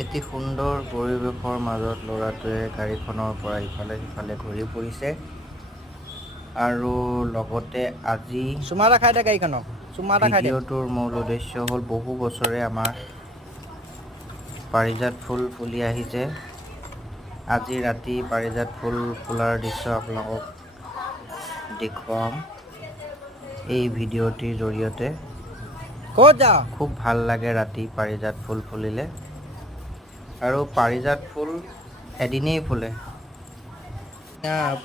এটি সুন্দৰ পৰিৱেশৰ মাজত ল'ৰাটোৱে গাড়ীখনৰ পৰা ইফালে সিফালে ঘূৰি ফুৰিছে আৰু লগতে আজি চুমাৰা খাই দে গাড়ীখনক চুমাৰা খাই দে ভিডিঅ'টোৰ মূল উদ্দেশ্য হ'ল বহু বছৰে আমাৰ পাৰিজাত ফুল ফুলি আহিছে। আজি ৰাতি পাৰিজাত ফুল ফুলাৰ দৃশ্য আপোনালোকক দেখুৱাম এই ভিডিঅ'টিৰ জৰিয়তে। ক'ত যাওঁ খুব ভাল লাগে ৰাতি পাৰিজাত ফুল ফুলিলে আৰু পাৰিজাত ফুল এদিনেই ফুলে।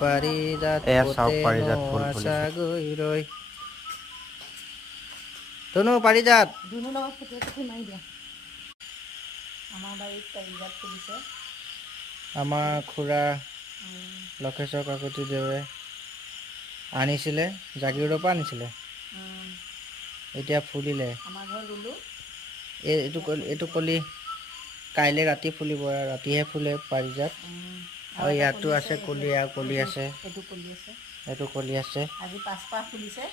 পাৰিজাত এয়া চাওক পতে পাৰিজাত ফুল আছা ফুলিছে। গৈ ৰৈ তনু পাৰিজাত ধুনুৰ লগত ফটো মাৰি দিয়া। আমাৰ বাৰীত পাৰিজাত ফুলিছে। আমাৰ খুৰা লক্ষেশ্বৰ কাকতিদেৱে আনিছিলে জাগিৰোডৰ পৰা আনিছিলে। এতিয়া ফুলিলে আমাৰ ঘৰত ৰুলোঁ। এইটো কলি কাইলৈ ৰাতি ফুলিব আৰু ৰাতিহে ফুলে পাৰিজাত আৰু এটা ইয়াতো কলি আছে কলি আৰু কলি আছে এইটো কলি আছে। এইটো কলি আছে। আজি 5 পাহ ফুলিছে।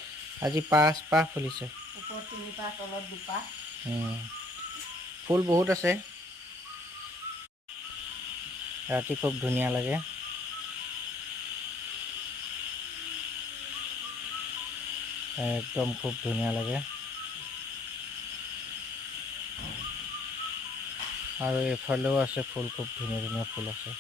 আজি 5 পাহ ফুলিছে। ওপৰত 3 পাহ তলত 2 পাহ। ফুল বহুত আছে। ৰাতি খুব ধুনীয়া লাগে। একদম খুব ধুনীয়া লাগে আৰু এফালেও আছে ফুল খুব ধুনীয়া ধুনীয়া ফুল আছে।